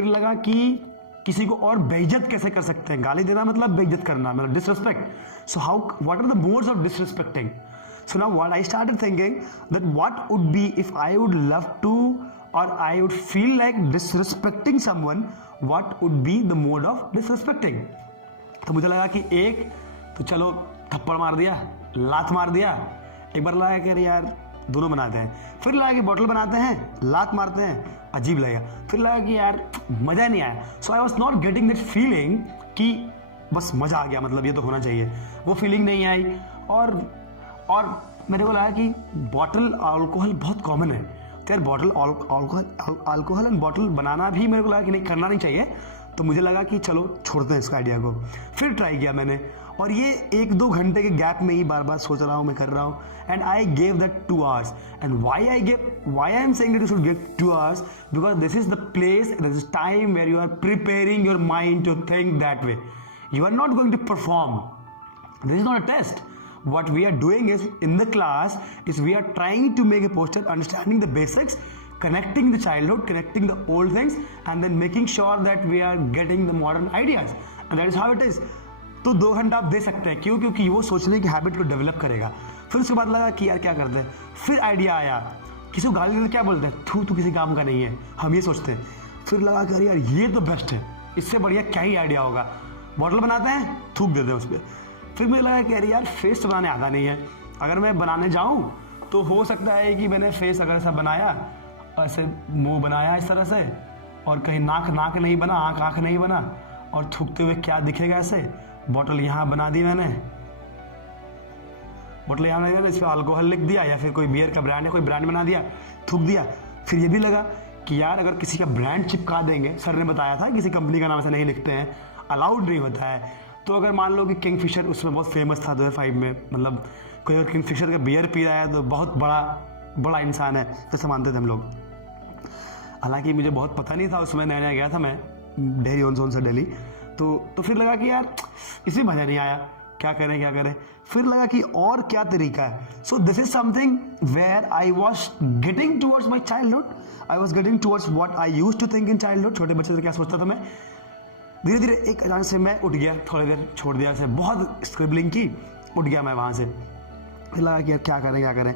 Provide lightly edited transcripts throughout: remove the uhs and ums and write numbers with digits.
फिर लगा कि किसी को और बेइज्जत कैसे कर सकते हैं, गाली देना मतलब बेइज्जत करना, मतलब disrespect. So how, what are the modes of disrespecting? So now what I started thinking that what would be if I would love to, or I would feel like disrespecting someone, what would be the mode of disrespecting? तो मुझे लगा कि एक तो चलो थप्पड़ मार दिया, लात मार दिया, एक बार लगा कि यार दोनों बनाते हैं, फिर लगा कि बॉटल बनाते हैं, लात मारते हैं, अजीब लगेगा, फिर लगा कि यार मज़ा नहीं आया। So I was not getting that feeling कि बस मज़ा आ गया, मतलब ये तो होना चाहिए, वो फीलिंग नहीं आई। और मेरे को लगा कि बॉटल अल्कोहल बहुत कॉमन है, तो यार बॉटल अल्कोहल एंड बॉटल बनाना भी मेरे को लगा कि नहीं, करना नहीं चाहिए। तो मुझे लगा कि चलो छोड़ते हैं इसका आइडिया को। फिर ट्राई किया मैंने, और ये 1-2 घंटे के गैप में ही बार बार सोच रहा हूँ, मैं कर रहा हूँ, and I gave that 2 hours। And why I am saying that you should give 2 hours, because this is the place, this is time where you are preparing your mind to think that way. You are not going to perform, this is not a test. What we are doing is, in the class, is we are trying to make a poster, understanding the basics, connecting the childhood, connecting the old things, and then making sure that we are getting the modern ideas, and that is how it is. तो 2 घंटा आप दे सकते हैं, क्यों? क्योंकि वो सोचने की हैबिट को डेवलप करेगा। फिर उसके बाद लगा कि यार क्या करते हैं, फिर आइडिया आया, किसी को गाली देते क्या बोलते हैं, तू किसी काम का नहीं है, हम ये सोचते हैं। फिर लगा कि यार ये तो बेस्ट है, इससे बढ़िया क्या ही आइडिया होगा, बॉटल बनाते हैं, थूक देते हैं उस पर। फिर मुझे लगा कि यार फेस बनाने आता नहीं है, अगर मैं बनाने जाऊं तो हो सकता है कि मैंने फेस अगर ऐसा बनाया, ऐसे मुंह बनाया इस तरह से, और कहीं नाक नहीं बना, आँख नहीं बना, और थूकते हुए क्या दिखेगा ऐसे। बॉटल यहाँ बना दी मैंने, बॉटल यहाँ बना दी, इस पर अल्कोहल लिख दिया, या फिर कोई बियर का ब्रांड है, कोई ब्रांड बना दिया, थूक दिया। फिर ये भी लगा कि यार अगर किसी का ब्रांड चिपका देंगे, सर ने बताया था किसी कंपनी का नाम ऐसा नहीं लिखते हैं, अलाउड नहीं होता है। तो अगर मान लो कि किंगफिशर उसमें बहुत फेमस था 2005 में, मतलब कोई अगर किंगफिशर का बियर पी रहा है तो बहुत बड़ा इंसान है, जैसे मानते थे हम लोग। हालांकि मुझे बहुत पता नहीं था, उसमें नया गया था मैं डेहरी ऑन जोन से दिल्ली, तो फिर लगा कि यार इसमें मज़ा नहीं आया, क्या करें। फिर लगा कि और क्या तरीका है। So this is something where I was getting towards my childhood, I was getting towards what I use to think in childhood. छोटे बच्चे से क्या सोचता था मैं, धीरे धीरे एक अचानक से मैं उठ गया, थोड़ी देर छोड़ दिया, ऐसे बहुत स्क्रिबलिंग की, उठ गया मैं वहाँ से। फिर लगा कि यार क्या करें।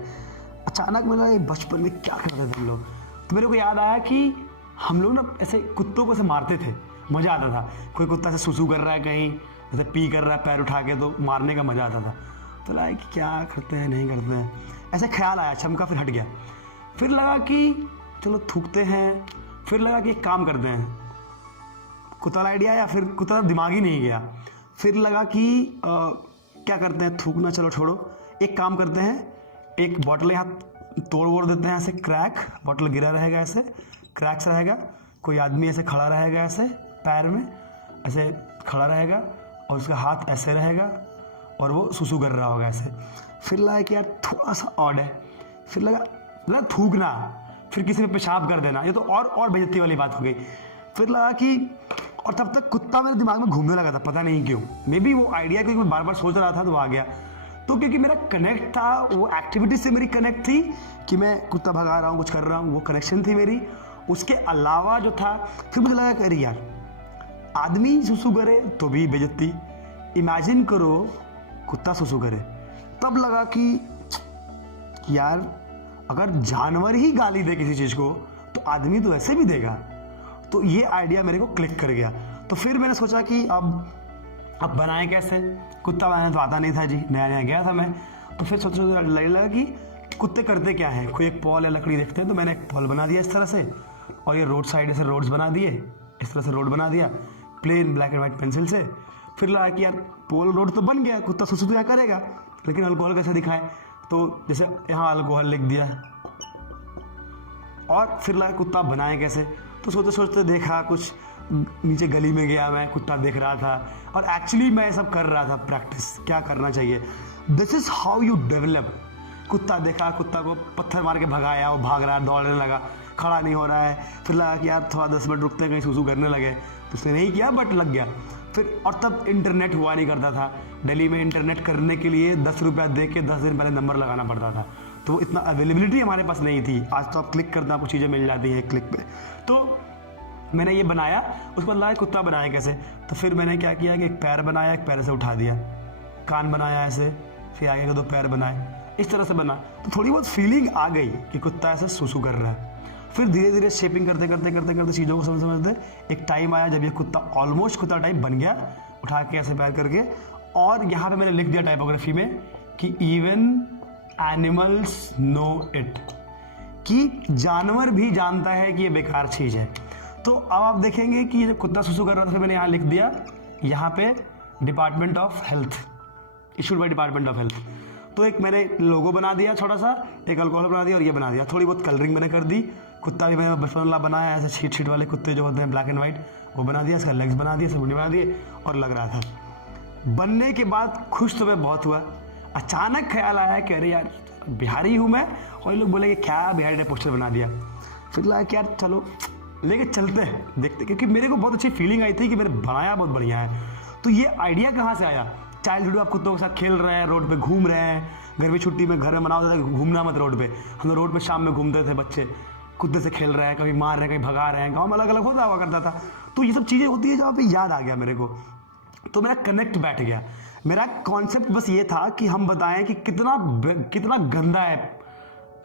अचानक मुझे लगा बचपन में क्या करते थे हम लोग, तो मेरे को याद आया कि हम लोग ना ऐसे कुत्तों को ऐसे मारते थे, मज़ा आता था। कोई कुत्ता ऐसे सुसु कर रहा है कहीं, ऐसे पी कर रहा है पैर उठा के, तो मारने का मज़ा आता था। तो लगा कि क्या करते हैं, नहीं करते हैं, ऐसे ख्याल आया, चमका, फिर हट गया। फिर लगा कि चलो थूकते हैं। फिर लगा कि एक काम करते हैं, कुत्ता आइडिया आया, फिर कुत्ता दिमाग ही नहीं गया। फिर लगा कि क्या करते हैं, थूकना चलो छोड़ो, एक काम करते हैं, एक बॉटल यहाँ तोड़ देते हैं, ऐसे क्रैक, बॉटल गिरा रहेगा, ऐसे क्रैक्स रहेगा, कोई आदमी ऐसे खड़ा रहेगा, ऐसे पैर में ऐसे खड़ा रहेगा, और उसका हाथ ऐसे रहेगा, और वो सुसु कर रहा होगा ऐसे। फिर लगा कि यार थोड़ा सा ऑड है। फिर लगा थूकना, फिर किसी में पेशाब कर देना, ये तो और बेइज्जती वाली बात हो गई। फिर लगा कि, और तब तक कुत्ता मेरे दिमाग में घूमने लगा था, पता नहीं क्यों, मे बी वो आइडिया क्योंकि मैं बार बार सोच रहा था तो आ गया। तो क्योंकि मेरा कनेक्ट था, वो एक्टिविटी से मेरी कनेक्ट थी कि मैं कुत्ता भगा रहा हूँ, कुछ कर रहा हूँ, वो कनेक्शन थी मेरी। उसके अलावा जो था, फिर मुझे लगा कि अरे यार आदमी सुसु करे तो भी बेइज्जती, इमेजिन करो कुत्ता सुसु करे। तब लगा कि यार अगर जानवर ही गाली दे किसी चीज़ को, तो आदमी तो ऐसे भी देगा। तो ये आइडिया मेरे को क्लिक कर गया। तो फिर मैंने सोचा कि अब बनाएं कैसे, कुत्ता बनाने तो आता नहीं था जी, नया गया था मैं। तो फिर सोच लगा कि कुत्ते करते क्या हैं, कोई एक पॉल या लकड़ी देखते हैं, तो मैंने एक पॉल बना दिया इस तरह से, और ये रोड साइड से रोड्स बना दिए, इस तरह से रोड बना दिया plain black and white pencil से। फिर लगा कि यार पोल रोड तो बन गया, कुत्ता सुसु तो यहाँ करेगा, लेकिन अल्कोहल कैसे दिखाएं, तो जैसे यहाँ अल्कोहल लिख दिया। और फिर लगा कुत्ता बनाए कैसे, तो सोचते सोचते देखा, कुछ नीचे गली में गया मैं, कुत्ता देख रहा था, और एक्चुअली मैं सब कर रहा था प्रैक्टिस, क्या करना चाहिए। This is how you develop. कुत्ता देखा, कुत्ता को पत्थर मार के भगाया, वो भाग रहा है, दौड़ने लगा, खड़ा नहीं हो रहा है। फिर लगा कि यार थोड़ा 10 मिनट रुकते हैं, कहीं सुसु करने लगे, तो उसने नहीं किया बट लग गया। फिर और तब इंटरनेट हुआ नहीं करता था दिल्ली में, इंटरनेट करने के लिए 10 रुपया दे के 10 दिन पहले नंबर लगाना पड़ता था, तो इतना अवेलेबिलिटी हमारे पास नहीं थी। आज तो आप क्लिक करते हैं, आपको चीज़ें मिल जाती हैं एक क्लिक पे। तो मैंने ये बनाया, उस पर लगा कुत्ता बनाया कैसे, तो फिर मैंने क्या किया कि एक पैर बनाया, एक पैर से उठा दिया, कान बनाया ऐसे, फिर आगे के 2 पैर बनाए, इस तरह से बना। तो थोड़ी बहुत फीलिंग आ गई कि कुत्ता ऐसे सुसु कर रहा है। फिर धीरे धीरे शेपिंग करते करते करते करते चीज़ों को समझते एक टाइम आया जब ये कुत्ता ऑलमोस्ट कुत्ता टाइप बन गया, उठा के ऐसे पैर करके। और यहाँ पे मैंने लिख दिया टाइपोग्राफी में कि इवन एनिमल्स नो इट, कि जानवर भी जानता है कि ये बेकार चीज़ है। तो अब आप देखेंगे कि ये जब कुत्ता सुसु कर रहा था, फिर मैंने यहाँ लिख दिया, यहाँ पे department of health, issued by department of health. तो एक मैंने लोगो बना दिया छोटा सा, एक अल्कोहल बना दिया और ये बना दिया, थोड़ी बहुत कलरिंग मैंने कर दी। कुत्ता भी मैंने बचपन वाला बनाया, ऐसे शीट शीट वाले कुत्ते जो होते हैं ब्लैक एंड वाइट, वो बना दिया, इसका लेग्स बना दिया, सब बना दिए और लग रहा था। बनने के बाद खुश तो मैं बहुत हुआ। अचानक ख्याल आया कि अरे यार बिहारी हूँ मैं, और ये लोग बोलेंगे क्या बिहारी ने पोस्टर बना दिया। फिर लगा कि यार चलो लेके चलते हैं, देखते, क्योंकि मेरे को बहुत अच्छी फीलिंग आई थी कि मैंने बनाया बहुत बढ़िया है। तो ये आइडिया कहाँ से आया? चाइल्डहुड आप कुत्तों के साथ खेल रहे हैं, रोड पे घूम रहे हैं, गर्मी छुट्टी में घर में मना होता था घूमना मत रोड पे, हम लोग रोड पे शाम में घूमते थे, बच्चे कुत्ते से खेल रहे हैं, कभी मार रहे हैं, कभी भगा रहे हैं, गाँव में अलग अलग होता हुआ करता था। तो ये सब चीज़ें होती है जहाँ पे याद आ गया मेरे को, तो मेरा कनेक्ट बैठ गया। मेरा कॉन्सेप्ट बस ये था कि हम बताएं कि कितना गंदा है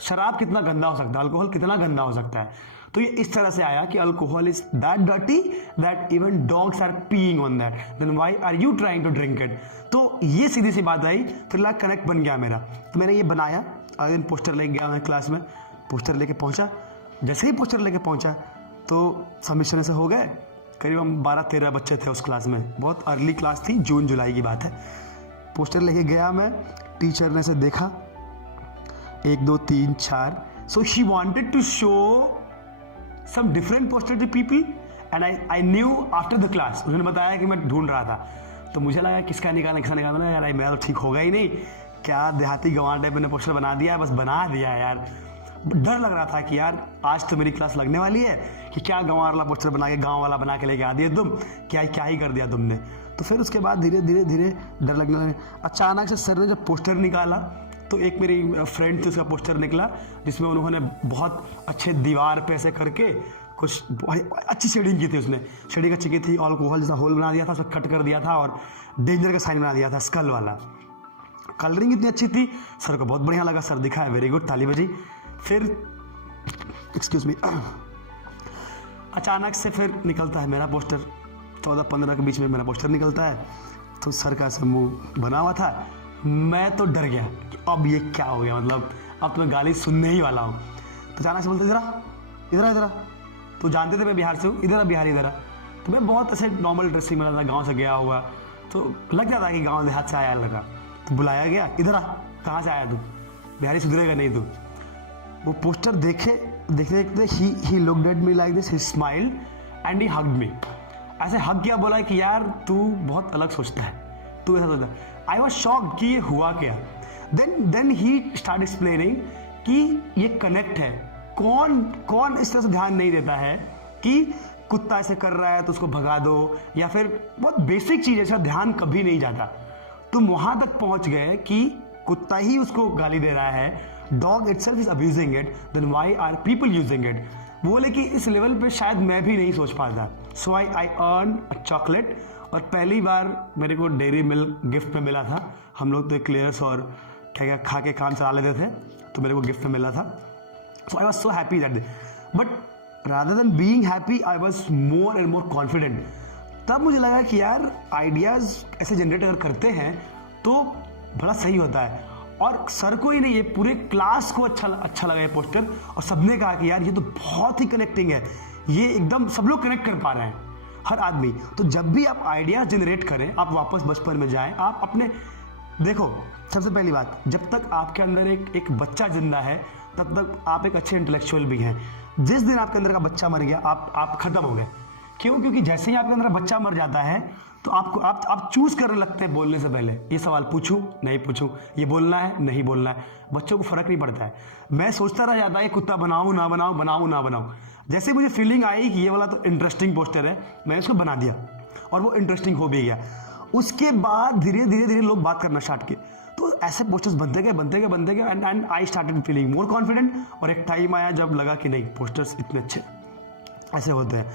शराब, कितना गंदा हो सकता है, अल्कोहल कितना गंदा हो सकता है। तो ये इस तरह से आया कि alcohol is that dirty that even dogs are peeing on that, then why are you trying to drink it. तो ये सीधी सी बात आई, फिर लाइक कनेक्ट बन गया मेरा। तो मैंने ये बनाया, अगले दिन पोस्टर लेके गया मैं क्लास में, पोस्टर लेके पहुंचा। जैसे ही पोस्टर लेके पहुंचा तो सबमिशन से हो गए, करीब हम 12-13 बच्चे थे उस क्लास में, बहुत अर्ली क्लास थी, जून जुलाई की बात है। पोस्टर लेके गया मैं, टीचर ने से देखा 1 2 3 4, so she wanted to show some different poster to people and I knew after the class. उन्होंने बताया कि मैं ढूंढ रहा था, तो मुझे लगा किसका निकालना मैंने, यार मेरा तो ठीक होगा ही नहीं, क्या देहाती गंवार टाइप मैंने पोस्टर बना दिया, बस बना दिया यार। डर लग रहा था कि यार आज तो मेरी क्लास लगने वाली है कि क्या गंवार वाला पोस्टर बना के, गाँव वाला बना के लेके आ दिए तुम, क्या ही कर दिया तुमने। तो फिर उसके बाद धीरे धीरे डर लगने लगा। अचानक से सर ने जब पोस्टर निकाला तो एक मेरी फ्रेंड थी, उसका पोस्टर निकला जिसमें उन्होंने बहुत अच्छे दीवार पे ऐसे करके कुछ अच्छी शेडिंग की थी, उसने शेडिंग अच्छी की थी, अल्कोहल जैसा होल बना दिया था, उसमें कट कर दिया था और डेंजर का साइन बना दिया था, स्कल वाला। कलरिंग इतनी अच्छी थी, सर को बहुत बढ़िया लगा, सर दिखा है वेरी गुड, ताली बजी। फिर एक्सक्यूज मी, अचानक से फिर निकलता है मेरा पोस्टर, 14-15 के बीच में मेरा पोस्टर निकलता है। तो सर का ऐसा मुँह बना हुआ था, मैं तो डर गया कि अब ये क्या हो गया, मतलब अब तो मैं गाली सुनने ही वाला हूँ। तो अचानक से बोलते इधर आ, तो जानते थे मैं बिहार से हूँ, इधर आ। तो मैं बहुत ऐसे नॉर्मल ड्रेसिंग में था, गाँव से गया हुआ, तो लग जाता कि गाँव देहात से आया लगा। तो बुलाया गया, इधर आ, कहाँ से आया तू, बिहारी सुधरेगा नहीं तू। वो पोस्टर देखते he looked at me like this, he smiled and he hugged मी। ऐसे हग किया, बोला कि यार तू बहुत अलग सोचता है, तू ऐसा सोचता है। आई वॉज शॉक्ड कि ये हुआ क्या। देन ही स्टार्ट एक्सप्लेनिंग कि ये कनेक्ट है, कौन इस तरह से ध्यान नहीं देता है कि कुत्ता ऐसे कर रहा है तो उसको भगा दो, या फिर बहुत बेसिक चीज है, ध्यान कभी नहीं जाता। तुम वहां तक पहुंच गए कि कुत्ता ही उसको गाली दे रहा है, dog itself is abusing it, then why are people using it. बोले कि इस लेवल पे शायद मैं भी नहीं सोच पाता। सो आई अर्न अ चॉकलेट, और पहली बार मेरे को डेयरी मिल्क गिफ्ट में मिला था। हम लोग तो एक्लेयर्स और क्या खा के काम चला लेते थे, तो मेरे को गिफ्ट में मिला था। So I was so happy that day, but rather than being happy I was more and more confident. तब मुझे लगा कि यार आइडियाज़ ऐसे जनरेट अगर करते हैं तो बड़ा सही होता है। और सर को ही नहीं, ये पूरे क्लास को अच्छा लगा ये पोस्टर, और सबने कहा कि यार ये तो बहुत ही कनेक्टिंग है, ये एकदम सब लोग कनेक्ट कर पा रहे हैं, हर आदमी। तो जब भी आप आइडिया जनरेट करें, आप वापस बचपन में जाएं, आप अपने देखो, सबसे पहली बात, जब तक आपके अंदर एक बच्चा जिंदा है तब तक आप एक अच्छे इंटेलेक्चुअल भी हैं। जिस दिन आपके अंदर का बच्चा मर गया, आप खत्म हो गए। क्यों? क्योंकि जैसे ही आपके अंदर बच्चा मर जाता है तो आप चूज करने लगते हैं बोलने से पहले, ये सवाल पूछूं नहीं पूछूं, ये बोलना है नहीं बोलना है। बच्चों को फर्क नहीं पड़ता है। मैं सोचता रह जाता है कुत्ता बनाऊं ना बनाऊं। जैसे मुझे फीलिंग आई कि ये वाला तो इंटरेस्टिंग पोस्टर है, मैंने उसको बना दिया और वो इंटरेस्टिंग हो भी गया। उसके बाद धीरे धीरे लोग बात करना स्टार्ट किए, तो ऐसे पोस्टर्स बनते गए and I started feeling more confident. और एक टाइम आया जब लगा कि नहीं, पोस्टर्स इतने अच्छे ऐसे होते हैं।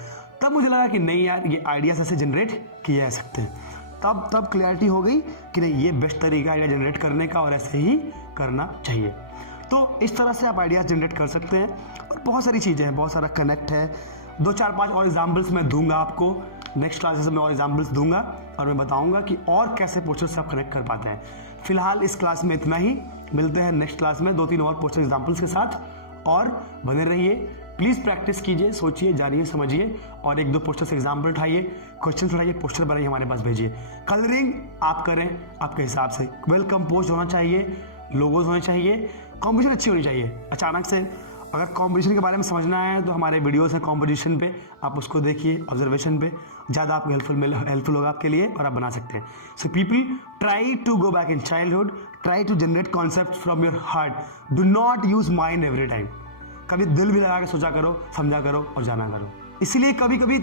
तब मुझे लगा कि नहीं यार, ये आइडियाज ऐसे जनरेट किए जा सकते हैं। तब क्लैरिटी हो गई कि नहीं, ये बेस्ट तरीका आइडिया जनरेट करने का और ऐसे ही करना चाहिए। तो इस तरह से आप आइडियाज जनरेट कर सकते हैं। और बहुत सारी चीज़ें हैं, बहुत सारा कनेक्ट है। 2-4-5 और एग्जाम्पल्स मैं दूंगा आपको नेक्स्ट क्लासेस में, और एग्जाम्पल्स दूंगा और मैं बताऊंगा कि और कैसे पोस्टर्स से आप कनेक्ट कर पाते हैं। फिलहाल इस क्लास में इतना ही, मिलते हैं नेक्स्ट क्लास में 2-3 और पोस्टर एग्जाम्पल्स के साथ। और बने रहिए, प्लीज़ प्रैक्टिस कीजिए, सोचिए, जानिए, समझिए और 1-2 पोस्टर्स एग्जाम्पल उठाइए, क्वेश्चन उठाइए, पोस्टर बनाइए, हमारे पास भेजिए। कलरिंग आप करें आपके हिसाब से, वेल कंपोज होना चाहिए, लोगोज होने चाहिए, कॉम्बिनेशन अच्छी होनी चाहिए। अचानक से अगर कॉम्बिनेशन के बारे में समझना है तो हमारे वीडियोस हैं कॉम्पोजिशन पे, आप उसको देखिए, ऑब्जर्वेशन पे, ज़्यादा आपको हेल्पफुल होगा आपके लिए और आप बना सकते हैं। So people, try to go back in childhood, try to generate concept from your heart, do not use mind every time. कभी दिल भी लगा के सोचा करो, समझा करो और जाना करो। इसीलिए कभी कभी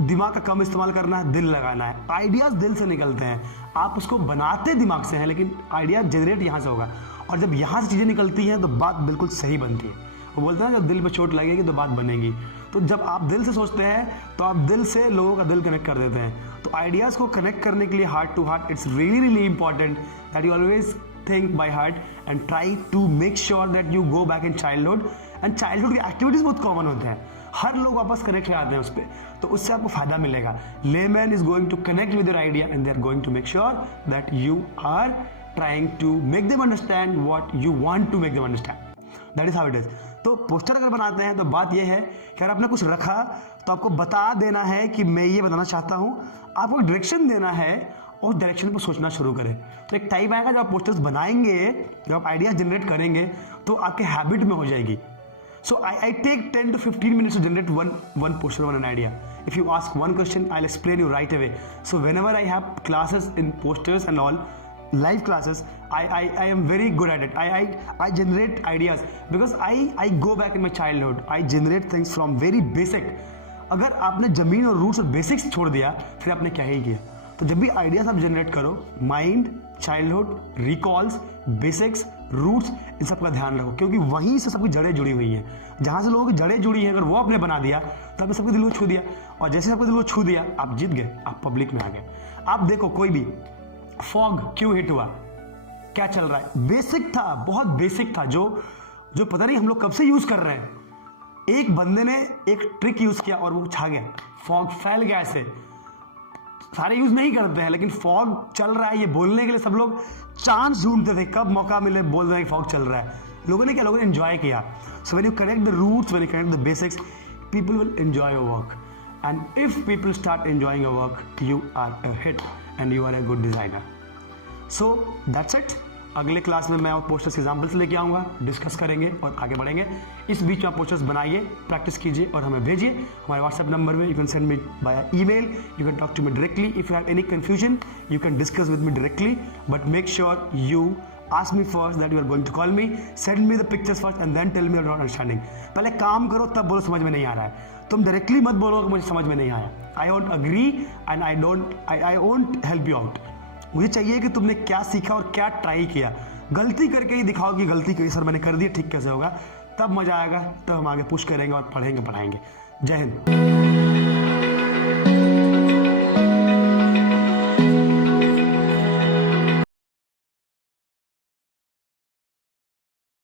दिमाग का कम इस्तेमाल करना है, दिल लगाना है। आइडियाज दिल से निकलते हैं, आप उसको बनाते दिमाग से हैं, लेकिन आइडिया जनरेट यहाँ से होगा। और जब यहाँ से चीज़ें निकलती हैं तो बात बिल्कुल सही बनती है। वो बोलते हैं जब दिल पे चोट लगेगी तो बात बनेगी। तो जब आप दिल से सोचते हैं तो आप दिल से लोगों का दिल कनेक्ट कर देते हैं। तो आइडियाज़ को कनेक्ट करने के लिए heart to heart, it's really important that you always think by heart and try to make sure that you go back in childhood. And childhood की एक्टिविटीज बहुत कॉमन होते हैं, हर लोग वापस कनेक्ट आते हैं उस पर, तो उससे आपको फायदा मिलेगा। Layman is going to connect with your idea and they are going to make sure that you are trying to make them understand what you want to make them understand. That is how it is. तो poster अगर बनाते हैं तो बात यह है कि अगर आपने कुछ रखा तो आपको बता देना है कि मैं ये बताना चाहता हूँ, आपको डायरेक्शन देना है और डायरेक्शन पर सोचना शुरू करें। तो एक टाइम आएगा जब आप पोस्टर्स बनाएंगे, जब आप आइडियाज जनरेट करेंगे तो आपके हैबिट में हो जाएगी। So I take 10 to 15 minutes to generate one poster on an idea. If you ask one question, I'll explain you right away. So whenever I have classes in posters and all, live classes, I am very good at it. I generate ideas because I go back in my childhood. I generate things from very basic. अगर आपने जमीन और roots और basics छोड़ दिया फिर आपने क्या ही किया। तो जब भी आइडियाज आप जनरेट करो, mind, childhood, recalls, basics, roots, इन सब का ध्यान रखो, क्योंकि वहीं से सबकी जड़ें जुड़ी हुई हैं। जहाँ से लोगों की जड़ें जुड़ी हैं, अगर वो आपने बना दिया तो आपने सबके दिल को छू दिया, और जैसे सबके दिल को छू दिया आप जीत गए, आप पब्लिक में आ गए। आप देखो कोई भी फॉग क्यों हिट हुआ, क्या चल रहा है, बेसिक था, बहुत बेसिक था, जो पता नहीं हम लोग कब से यूज कर रहे हैं। एक बंदे ने एक ट्रिक यूज किया और वो छा गया, फॉग फैल गया। ऐसे सारे यूज नहीं करते हैं, लेकिन फॉग चल रहा है ये बोलने के लिए सब लोग चांस ढूंढते थे, कब मौका मिले बोल रहे फॉग चल रहा है। लोगों ने एंजॉय किया। So when you connect the roots, when you connect the basics, people will enjoy your work, and if people start enjoying your work, you are a hit and you are a good designer. So that's it. अगले class में मैं और posters examples लेके आऊँगा, discuss करेंगे और आगे बढ़ेंगे। इस बीच आप पोस्टर्स बनाइए, प्रैक्टिस कीजिए और हमें भेजिए हमारे व्हाट्सएप नंबर में। You can send me by email, you can talk to me directly. If you have any confusion you can discuss with me directly, but make sure you ask me first that you are going to call me, send me the pictures first and then tell me you're not understanding. पहले काम करो तब बोलो समझ में नहीं आ रहा है। तुम डायरेक्टली मत बोलो कि मुझे समझ में नहीं आया। I won't agree and I won't help you out. मुझे चाहिए कि तुमने क्या सीखा और क्या ट्राई किया। गलती करके ही दिखाओ कि गलती करी, सर मैंने कर दी, ठीक कैसे होगा, तब मजा आएगा, तब हम आगे पुश करेंगे और पढ़ेंगे पढ़ाएंगे। जय हिंद।